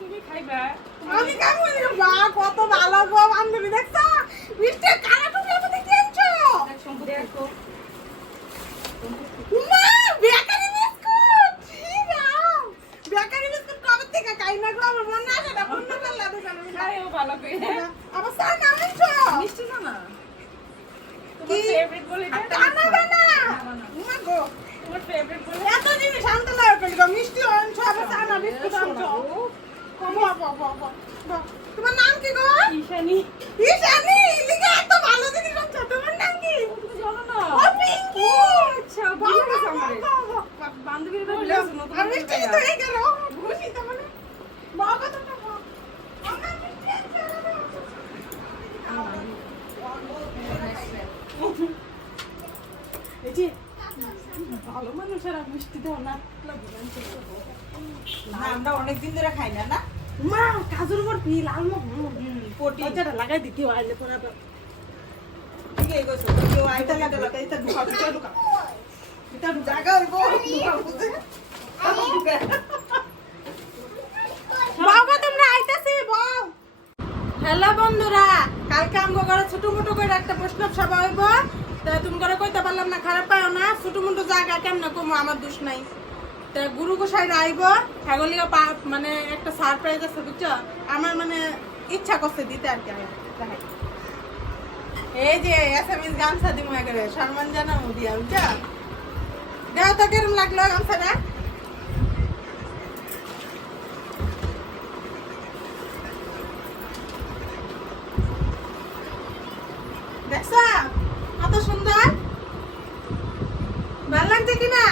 তুমি খাইবা আমি খাবো না বা কত ভালো গো বান্ধবী দেখছো মিষ্টি কালা টুকরা মধ্যে কিনছো দেখো মা বেকারি বিস্কুট বেকারি বিস্কুট কবে থেকে খাই না গো আমার মনে আছে না বন্ধ করলা দোকান আমি খাইও ভালো করে আবার সার না আনছো মিষ্টি না কি তোমার ফেভারিট বলে এটা না না মা গো তোমার ফেভারিট বলে এত জিনিস আনতে লাগে গো মিষ্টি আনছো আবার সার না বিস্কুট আনছো তোমার নাম কি গো ঈশানী ঈশানী লিখে এত ভালো জিনিস আনছো তোমার নাম কি তুমি জানো না ও পিঙ্কি আচ্ছা বুঝে গেছে আমারে বান্ধবীর বাড়ি গেছে নতুন আমি মিষ্টি তো এই গেল খুশি তো মানে বাবা তো বাবা আমরা মিষ্টি এই যে ভালো মানুষেরা মিষ্টি দাও না আমরা অনেকদিন ধরে খাই না না মা কাজুর উপর পি লাল মুখ পটি যেটা লাগাই দিতে আইলে পরে ঠিক আছে গো কেউ আইতা লাগে লাগে এটা ঢুকা ঢুকা এটা জায়গা হইবো বাবা তোমরা আইতাছি বল হ্যালো বন্ধুরা কালকে আমগো ঘরে ছোট মোটো করে একটা প্রশ্ন সভা হইব তা তুমি করে কইতে পারলাম না খারাপ পাও না ছোট মোটো জায়গা কেমন কমো আমার দোষ নাই তা গুরু গোসাইরা আইব ছাগলিয়া মানে একটা সারপ্রাইজ আছে বুঝছো আমার মানে ইচ্ছা করছে দিতে আর কি এই যে এসএমএস গামছা দিমু একেবারে সম্মান জানামু দিয়া বুঝছো দেও তো কেরম লাগলো গামছাটা দেখছা কত সুন্দর ভালো লাগছে কিনা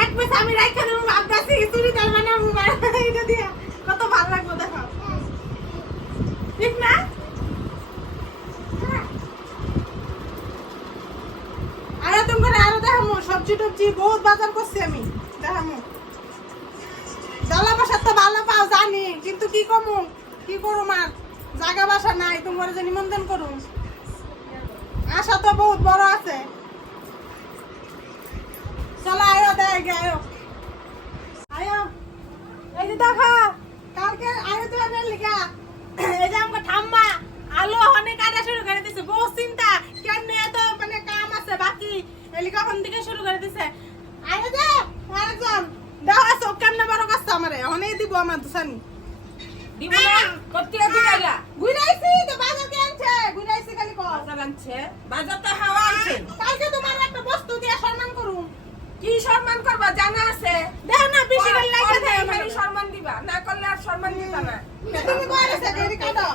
এক পিস আমি রাইখা দেবো ভাবতেছি চুড়িদার বানাবো এটা দিয়ে কত ভালো লাগবে দেখো ঠিক না আরে তোমার আরো দেখামো সবজি টবজি বহুত বাজার করছি আমি দেখামো জলা বাসা তো ভালো পাও জানি কিন্তু কি কমু কি করুম আর জায়গা বাসা নাই তোমার যে নিমন্ত্রণ করুম আশা তো বহুত বড় আছে চলো আয়ো দেখ আয়ো আয়ো এই যে দেখো কালকে আয়ো তো এনে লিখা এই যে আমাকে ঠাম্মা আলো অনেক কাটা শুরু করে দিছে বহুত চিন্তা কেন এত মানে কাম আছে বাকি এলিকা কোন দিকে শুরু করে দিছে আয়ো যে আরেকজন দাও সব কেমনে বড় কাছে আমারে অনেক দিব আমার দুসানি দিব না কতটি দিলাইলা গুইরাইছি তো বাজার কে আনছে গুইরাইছি খালি কর বাজার আনছে বাজার তো হাওয়া আনছে কালকে তোমার একটা বস্তু দিয়ে সম্মান করুম কি সম্মান করবা জানা আছে দেখো না বেশি করে লাইকা দেয় আমার খালি সম্মান দিবা না করলে আর সম্মান দিবা না তুমি কইরাছে দেরি কাটো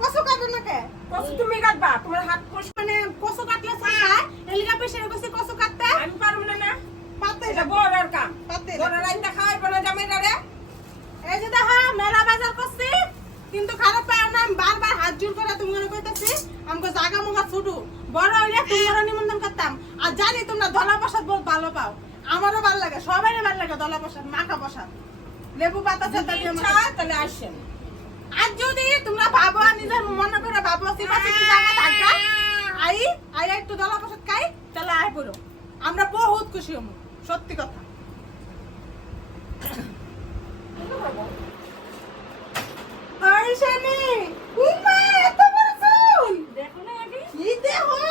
কসু কাটো না কে কষ্ট তুমি কাটবা তোমার হাত কোষ মানে কসু কাটলে ছাই এলিকা পেশে কসু কসু কাটতে আমি পারবো না না পাতে এটা বড়ার কাম পাতে বড় রাইন্দা খাওয়াই বড় জামাইরা রে এই যে দেখো মেলা বাজার করছি কিন্তু খারাপ পাও না আমি বারবার হাত জোর করে তোমারে কইতাছি আমগো জায়গা মুগা ছুটু বড় হইলে তোমারে নিমন্ত্রণ করতাম আর জানি তোমরা দলা প্রসাদ বহুত ভালো পাও আমারও ভালো লাগে সবারই ভালো লাগে দলা প্রসাদ মাখা প্রসাদ লেবু পাতা সাথে দিয়ে তাহলে আসেন আর যদি তোমরা ভাবো নিজের মনে করে ভাবো সিপাসি কি জায়গা থাকা আই একটু দলা প্রসাদ খাই তাহলে আয় পড়ো আমরা বহুত খুশি হবো সত্যি কথা আইশানি উমা এত বড় চুল দেখো না আগে কি দেখো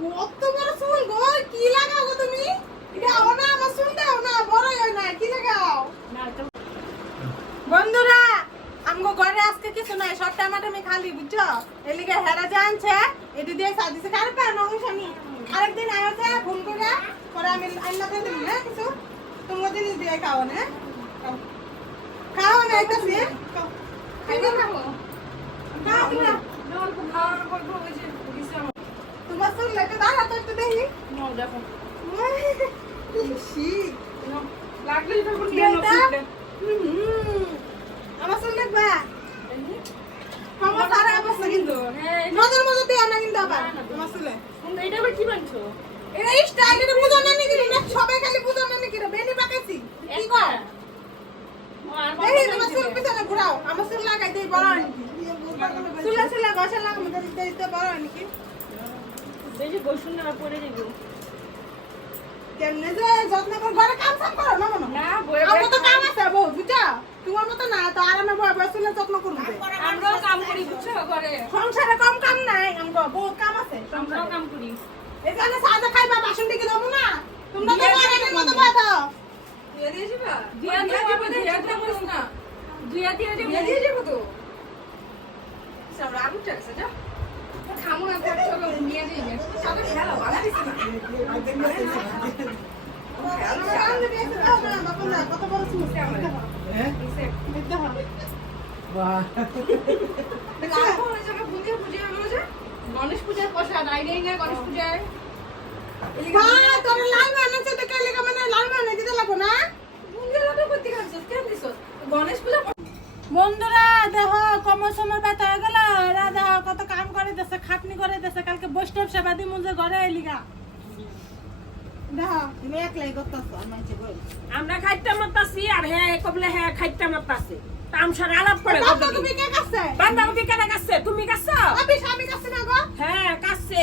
কত বড় চুল গো কি লাগাও গো তুমি দাও না আমার চুল দাও না বড় হয় না কি লাগাও না এটা বন্ধুরা আমগো ঘরে আজকে কিছু নাই সব টামাটামি খালি বুঝছো এলিগে হেরা জানছে এটি দিয়ে সাদিছে কার পা নংশানি আরেকদিন আয়োছে ফোন করে পরে আমি আইনা দিয়ে দিই না কিছু তুমি জিনিস দিয়ে খাও না খাও না এটা দিয়ে খাইবে না খাও না অল্প খাওয়ার অল্প ওই যে দিছে আমার তোমার চুল লেটে দাঁড়া তো একটু দেখি নাও দেখো ইসি লাগলে তখন এটা? নিয়ে আমার চুল দেখবা আমার সারা অবস্থা কিন্তু হ্যাঁ নজর মজর দিয়ে না কিন্তু আবার তোমার চুলে এটা আবার কি বানছো এটা স্টাইলের বুঝো না নাকি না সবাই খালি বুঝো না নাকি বেনি পাকাইছি কি কর এই তোমার চুল পিছনে ঘুরাও আমার চুল লাগাই দেই বড় নাকি চুলা চুলা গসা লাগাম দিতে বড় নাকি এই যে বসুন না পরে যাবো কেমনে যে যত্ন করে ঘরে কাম সাম করো না মনে না বয়ে আমার তো কাম আছে বউ বুঝছো তোমার মতো না তো আরামে বয়ে বসে যত্ন করবে আমরাও কাম করি বুঝছো ঘরে সংসারে কম কাম নাই আমগো বহুত কাম আছে আমরাও কাম করি এখানে সাজা খাইবা বাসন দিকে দেবো না তোমরা তো আরামের মতো বাঁধো দিয়ে দিয়েছিবা দিয়া দিয়া দিব দিয়া দিয়া বলিস না দিয়া দিয়া দিব দিয়ে দিয়ে যাবো তো আমরা আলু চাইছে যা খামু না থাকছো নিয়ে দিবে সাথে খেলা ভালো দিছে না কত বড় সুস লাভ হয়ে যাবে বুঝে বুঝে গেল যে গণেশ পূজার প্রসাদ আইলেই না গণেশ পূজায় তোর লাল মানাচ্ছে তো কালে মানে লাল মানে দিতে লাগবো না বুঝে লাগবে করতে খাচ্ছ কেন দিছ গণেশ পূজা বন্ধুরা দেখো কমর সময় ব্যথা হয়ে গেল এরা দেখো কত কাম করে দিচ্ছে খাটনি করে দিচ্ছে কালকে বৈষ্ণব সেবা দি মুঝে ঘরে এলিগা দেখো তুমি একলাই করতেছো আমার বল আমরা খাইতে মারতাছি আর হ্যাঁ কবলে হ্যাঁ খাইতে মারতাছি তামসার আলাপ করে তুমি কে কাছে বান্ধবী কেন কাছে তুমি কাছে আমি কাছে না গো হ্যাঁ কাছে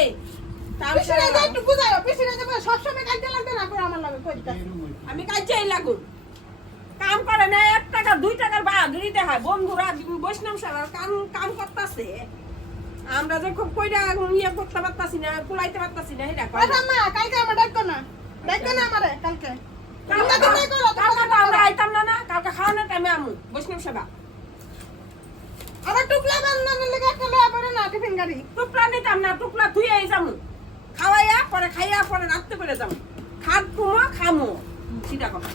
পিছনে যে একটু বুঝাও পিছনে যে সব সময় কাজে লাগবে না করে আমার লাগে কইতা আমি কাজেই লাগুন কাম করে না 1 টাকা 2 টাকার বাহাদুরি দেখায় বন্ধুরা বৈষ্ণব সারার কাম কাম করতেছে আমরা যে খুব কইরা ইয়ে করতে পারতাছি না কুলাইতে পারতাছি না এটা কয় আচ্ছা মা কালকে আমার ডাকো না আমারে কালকে তোমরা তো নাই করো কালকে তো আমরা আইতাম না কালকে খাওয়ানোর টাইমে আমু বৈষ্ণব সেবা আবার টুকলা বান্নার লাগা কলে আবার না টিফিন গাড়ি টুকলা নিতাম না টুকলা ধুয়ে যামু খাওয়াইয়া পরে খাইয়া পরে রাত্রে করে যামু খামো খামো সিধা কথা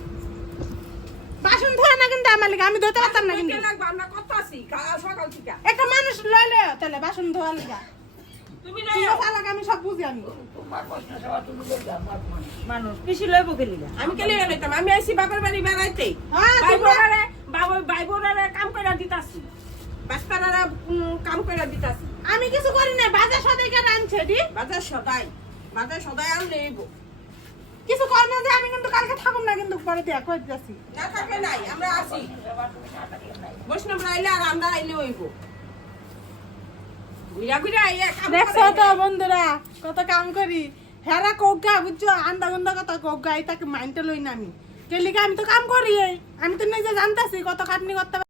বাসন ধোয়া না কিন্তু আমার লাগা আমি ধুতে পারতাম না কিন্তু লাগবে আমরা কত আছি সকাল থেকে একটা মানুষ লইলে তাহলে বাসন ধোয়া লাগা তুমি তোমার শালাকে আমি সব বুঝি আমি মানুষ বেশি লইব গেলিলা আমি কেলে লইতাম আমি আইছি বাবার বাড়ি বেড়াইতে হ্যাঁ, ভাই তোমরা- বোনারে কাম কইরা দিতাছি বাস্তারারা কাম কইরা দিতাছি আমি কিছু করি না বাজার সদাই কেন আনছে দি বাজার সদাই আনলে এইব কিছু কর না যে আমি কিন্তু কালকে থাকুম না কিন্তু পরে দিয়া কই যাচ্ছি না থাকে নাই আমরা আছি বৈষ্ণব আইলে আর আমরা আইলে হইব ঘুরা ঘুরা আইয়া কাম দেখছো করে। তো বন্ধুরা কত কাম করি হেরা কোগা বুঝছো আন্দা গন্দা কত কোগা এই তাকে মাইন্ডটা লই না আমি কেলিকা আমি তো কাম করি আমি তো নিজে জানতাছি কত খাটনি করতে